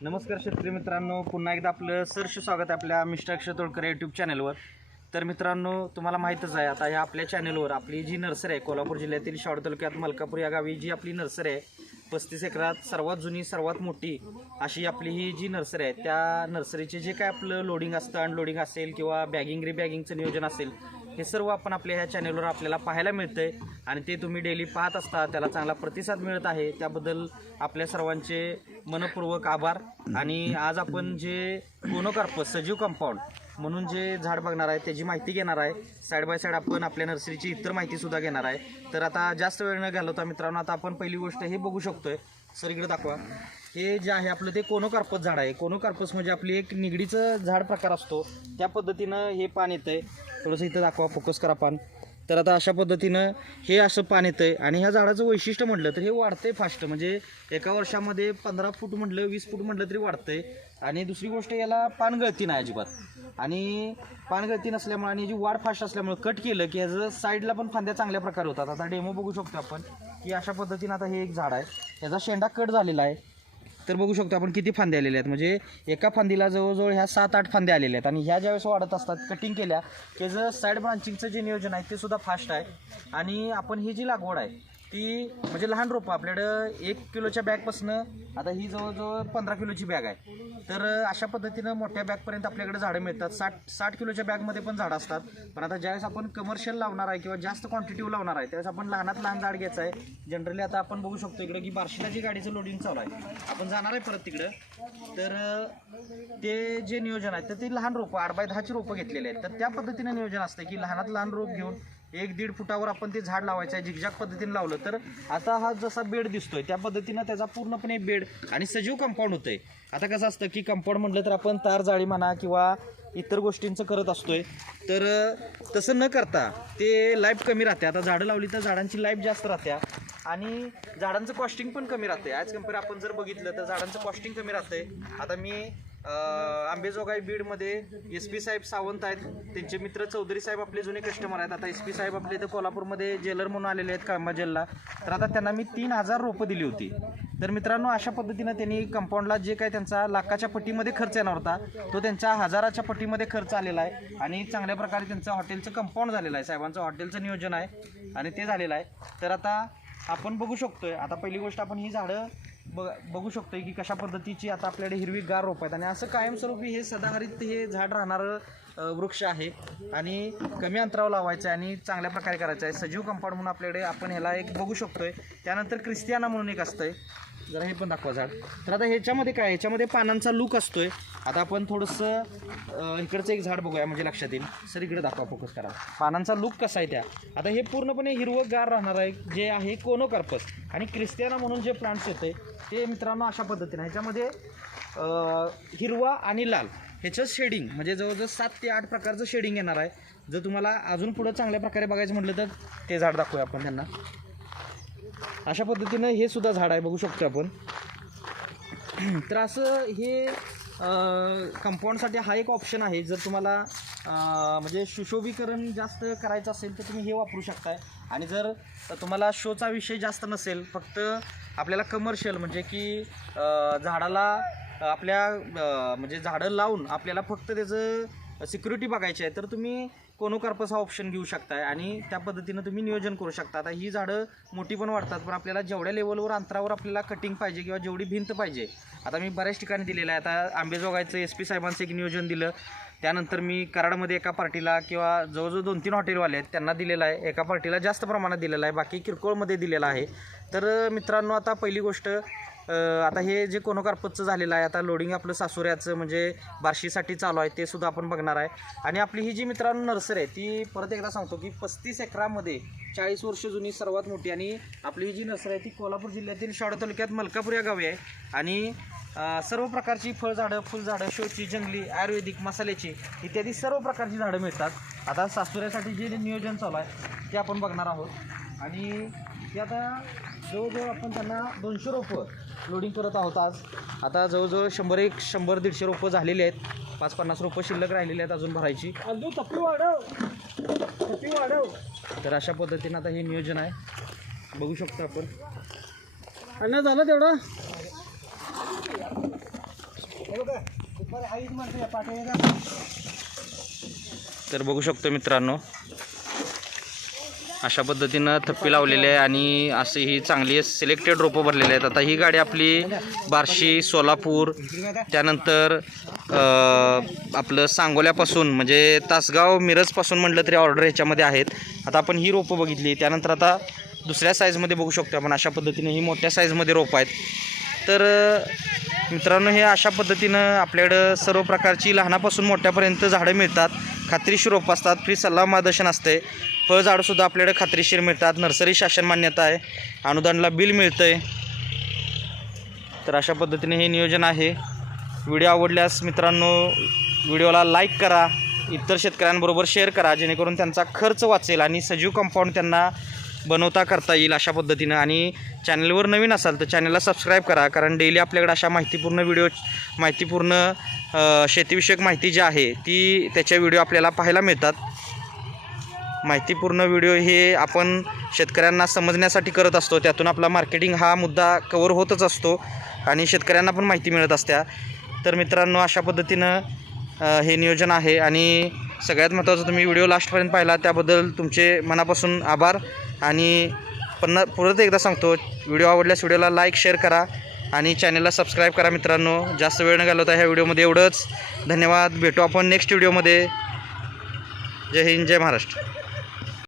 नमस्कार शेतकरी मित्रांनो पुन्हा एकदा आपलं सरशी स्वागत आहे आपल्या मिस्टर अक्षय तोडकर यूट्यूब चॅनलवर तर मित्रांनो तुम्हाला माहीतच आहे आता या आपल्या चॅनलवर आपली जी नर्सरी आहे कोल्हापूर जिल्ह्यातील शावड तालुक्यात मलकापूर या गावी जी आपली नर्सरी आहे पस्तीस एकरात सर्वात जुनी सर्वात मोठी अशी आपली ही जी नर्सरी आहे त्या नर्सरीचे जे काय आपलं लोडिंग असतं अनलोडिंग असेल किंवा बॅगिंग रिबॅगिंगचं नियोजन असेल हे सर्व आपण आपल्या ह्या चॅनलवर आपल्याला पाहायला मिळतं आहे आणि ते तुम्ही डेली पाहत असता त्याला चांगला प्रतिसाद मिळत आहे. त्याबद्दल आपल्या सर्वांचे मनपूर्वक आभार. आणि आज आपण जे कोनोकार्पस सजीव कंपाऊंड म्हणून जे झाड बघणार आहे त्याची माहिती घेणार आहे. साईड बाय साईड आपण आपल्या नर्सरीची इतर माहितीसुद्धा घेणार आहे. तर आता जास्त वेळ न घालवता मित्रांनो आता आपण पहिली गोष्ट हे बघू शकतोय. सर इकडे दाखवा. हे जे आहे आपलं ते कोनोकार्पस झाड आहे. कोनोकार्पस म्हणजे आपली एक निगडीचं झाड प्रकार असतो. त्या पद्धतीनं हे पान येतं आहे थोडंसं इथं दाखवा फोकस करा पान. तर आता अशा पद्धतीनं हे असं पान येतं आहे आणि ह्या झाडाचं वैशिष्ट्य म्हटलं तर हे वाढतंय फास्ट म्हणजे एका वर्षामध्ये पंधरा फूट म्हटलं वीस फूट म्हटलं तरी वाढतंय. आणि दुसरी गोष्ट याला पानगळती नाही अजिबात. आणि पानगळती नसल्यामुळे आणि याची वाढ फास्ट असल्यामुळे कट केलं की ह्याचं साईडला पण फांद्या चांगल्या प्रकारे होतात. आता डेमो बघू शकतो आपण की अशा पद्धतीनं आता हे एक झाड आहे. ह्याचा शेंडा कट झालेला आहे. तर बघू शकतो आपण किती फांदे आलेले आहेत. म्हणजे एका फांदीला जवळजवळ ह्या सात आठ फांदे आलेले आहेत. आणि ह्या ज्यावेळेस वाढत असतात कटिंग केल्या की जर साईड ब्रांचिंगचं जे नियोजन आहे ते सुद्धा फास्ट आहे. आणि आपण ही जी लागवड आहे ती म्हणजे लहान रोपं आपल्याकडं एक किलोच्या बॅगपासनं आता ही जवळजवळ पंधरा किलोची बॅग आहे. तर अशा पद्धतीनं मोठ्या बॅगपर्यंत आपल्याकडे झाडं मिळतात. साठ साठ किलोच्या बॅगमध्ये पण झाडं असतात. पण आता ज्यावेळेस आपण कमर्शियल लावणार आहे किंवा जास्त क्वांटिटीव लावणार आहे त्यावेळेस आपण लहानात लहान झाड घ्यायचं आहे. जनरली आता आपण बघू शकतो इकडे की बार्शीला जी गाडीचं लोडिंग चालू आहे. आपण जाणार आहे परत तिकडं. तर ते जे नियोजन आहे तर ते लहान रोपं आठ बाय दहाची रोपं घेतलेले आहेत. तर त्या पद्धतीनं नियोजन असतं की लहानात लहान रोप घेऊन एक दीड फुटावर आपण ते झाड लावायचं आहे झिकझॅक पद्धतीने लावलं तर. आता हा जसा बेड दिसतोय त्या पद्धतीनं त्याचा पूर्णपणे बेड आणि सजीव कंपाऊंड होतंय. आता कसं असतं की कंपाऊंड म्हटलं तर आपण तार जाळी म्हणा किंवा इतर गोष्टींचं करत असतोय. तर तसं न करता ते लाईफ कमी राहते. आता झाडं लावली तर झाडांची लाईफ जास्त राहत्या आणि झाडांचं कॉस्टिंग पण कमी राहते. ॲज कंपेअर आपण जर बघितलं तर झाडांचं कॉस्टिंग कमी राहतंय आता मी आंबेजोगाई बीडमध्ये एस पी साहेब सावंत आहेत. त्यांचे मित्र चौधरी साहेब आपले जुने कस्टमर आहेत. आता एस पी साहेब आपले इथं कोल्हापूरमध्ये जेलर म्हणून आलेले आहेत कामा जेलला. तर आता त्यांना मी तीन हजार रोपं दिली होती. तर मित्रांनो अशा पद्धतीनं त्यांनी कंपाऊंडला जे काय त्यांचा लाखाच्या पट्टीमध्ये खर्च येणार होता तो त्यांच्या हजाराच्या पट्टीमध्ये खर्च आलेला आहे. आणि चांगल्या प्रकारे त्यांचं हॉटेलचं कंपाऊंड झालेलं आहे. साहेबांचं हॉटेलचं नियोजन आहे. आणि ते झालेलं आहे. तर आता आपण बघू शकतोय. आता पहिली गोष्ट आपण ही झाडं बघ बघू शकतो की कशा पद्धतीची आता आपल्याकडे हिरवी गार रोप आहेत. आणि असं कायमस्वरूपी हे सदाहरित हे झाड राहणारं वृक्ष आहे. आणि कमी अंतरावर लावायचं आहे आणि चांगल्या प्रकारे करायचं आहे. सजीव कंपाऊंड म्हणून आपल्याकडे आपण ह्याला एक बघू शकतो आहे त्यानंतर क्रिस्तियाना म्हणून एक असतं आहे जरा हे पण दाखवा झाड. तर आता ह्याच्यामध्ये काय ह्याच्यामध्ये पानांचा लूक आहे आता आपण थोडंसं इकडचं एक झाड बघूया म्हणजे लक्षात येईल. सर इकडे दाखवा फोकस करा. पानांचा लूक कसा आहे त्या? आता हे पूर्णपणे हिरवं गार राहणार आहे जे आहे कोनोकार्पस. आणि क्रिस्टियाना म्हणून जे प्लांट्स येते ते मित्रांनो अशा पद्धतीने ह्याच्यामध्ये हिरवा आणि लाल. ह्याचं शेडिंग म्हणजे जवळजवळ सात ते आठ प्रकारचं शेडिंग येणार आहे. जर तुम्हाला अजून पुढं चांगल्या प्रकारे बघायचं म्हटलं तर ते झाड दाखवूया आपण त्यांना. अशा पद्धतीनं हे सुद्धा झाड आहे बघू शकतो आपण. तर असं हे कंपाऊंडसाठी हा एक ऑप्शन आहे. जर तुम्हाला म्हणजे सुशोभीकरण जास्त करायचं असेल तर तुम्ही हे वापरू शकताय. आणि जर तुम्हाला शोचा विषय जास्त नसेल फक्त आपल्याला कमर्शियल म्हणजे की झाडाला आपल्या म्हणजे झाडं लावून आपल्याला फक्त त्याचं सिक्युरिटी बघायची आहे तर तुम्ही कोनोकार्पस हा ऑप्शन घेऊ शकताय आणि त्या पद्धतीनं तुम्ही नियोजन करू शकता. आता ही झाडं मोठी पण वाढतात पण आपल्याला जेवढ्या लेवलवर अंतरावर आपल्याला कटिंग पाहिजे किंवा जेवढी भिंत पाहिजे. आता मी बऱ्याच ठिकाणी दिलेलं आहे. आता आंबेजोगायचं एस पी साहेबांचं एक नियोजन दिलं. त्यानंतर मी कराडमध्ये एका पार्टीला किंवा जवळजवळ दोन तीन हॉटेलवाले आहेत त्यांना दिलेलं आहे. एका पार्टीला जास्त प्रमाणात दिलेलं आहे बाकी किरकोळमध्ये दिलेलं आहे. तर मित्रांनो आता पहिली गोष्ट आता हे जे कोनोकार्पसचं झालेलं आहे आता लोडिंग आपलं सासुऱ्याचं म्हणजे बार्शीसाठी चालू आहे ते सुद्धा आपण बघणार आहे. आणि आपली ही जी मित्रांनो नर्सरी आहे ती परत एकदा सांगतो की पस्तीस एकरामध्ये चाळीस वर्ष जुनी सर्वात मोठी आणि आपली ही जी नर्सरी आहे ती कोल्हापूर जिल्ह्यातील शाळा तालुक्यात मलकापूर या गावी आहे. आणि सर्व प्रकारची फळझाडं फुलझाडं शोची जंगली आयुर्वेदिक मसाल्याची इत्यादी सर्व प्रकारची झाडं मिळतात. आता सासुऱ्यासाठी जे नियोजन चालू आहे ते आपण बघणार आहोत. आणि ते आता जवळजवळ आपण त्यांना दोनशे रोपं लोडिंग करत आहोत आज. आता जवळजवळ शंभर एक शंभर दीडशे रोपं झालेली आहेत. पाच पन्नास रोपं शिल्लक राहिलेली आहेत अजून भरायची. अजून वाढव. तर अशा पद्धतीनं आता हे नियोजन आहे. बघू शकतो आपण. अण्णा झालं तेवढं? तर बघू शकतो मित्रांनो. अशा पद्धतीनं थप्पी लावलेली आहे आणि अशी ही चांगली सिलेक्टेड रोपं भरलेली आहेत. आता ही गाडी आपली बार्शी सोलापूर त्यानंतर आपलं सांगोल्यापासून म्हणजे तासगाव मिरजपासून म्हटलं तरी ऑर्डर ह्याच्यामध्ये आहेत. आता आपण ही रोपं बघितली त्यानंतर आता दुसऱ्या साईजमध्ये बघू शकतो आपण अशा पद्धतीने. ही मोठ्या साईजमध्ये रोपं आहेत. तर मित्रांनो हे अशा पद्धतीनं आपल्याकडं सर्व प्रकारची लहानापासून मोठ्यापर्यंत झाडं मिळतात. खात्रीशीर रोपं असतात. फ्री सल्ला मार्गदर्शन असते फळझाडंसुद्धा आपल्याकडे खात्रीशीर मिळतात. नर्सरी शासन मान्यता आहे. अनुदानला बिल मिळतं आहे तर अशा पद्धतीने हे नियोजन आहे. व्हिडिओ आवडल्यास मित्रांनो व्हिडिओला लाईक करा. इतर शेतकऱ्यांबरोबर शेअर करा. जेणेकरून त्यांचा खर्च वाचेल आणि सजीव कंपाऊंड त्यांना बनवता करता येईल अशा पद्धतीनं. आणि चॅनलवर नवीन असाल तर चॅनलला सबस्क्राईब करा. कारण डेली आपल्याकडे अशा माहितीपूर्ण व्हिडिओ माहितीपूर्ण शेतीविषयक माहिती जी आहे ती त्याच्या व्हिडिओ आपल्याला पाहायला मिळतात. माहितीपूर्ण व्हिडिओ हे आपण शेतकऱ्यांना समजण्यासाठी करत असतो. त्यातून आपला मार्केटिंग हा मुद्दा कवर होतच असतो आणि शेतकऱ्यांना पण माहिती मिळत असत्या. तर मित्रांनो अशा पद्धतीनं हे नियोजन आहे आणि सगळ्यात महत्त्वाचं तुम्ही व्हिडिओ लास्टपर्यंत पाहिला त्याबद्दल तुमचे मनापासून आभार आणि पन्ना परत एकदा सांगतो व्हिडिओ आवडल्यास व्हिडिओला लाईक शेअर करा आणि चॅनलला सबस्क्राईब करा मित्रांनो. जास्त वेळ न घालवता ह्या व्हिडिओमध्ये एवढंच. धन्यवाद. भेटू आपण नेक्स्ट व्हिडिओमध्ये जय हिंद जय महाराष्ट्र.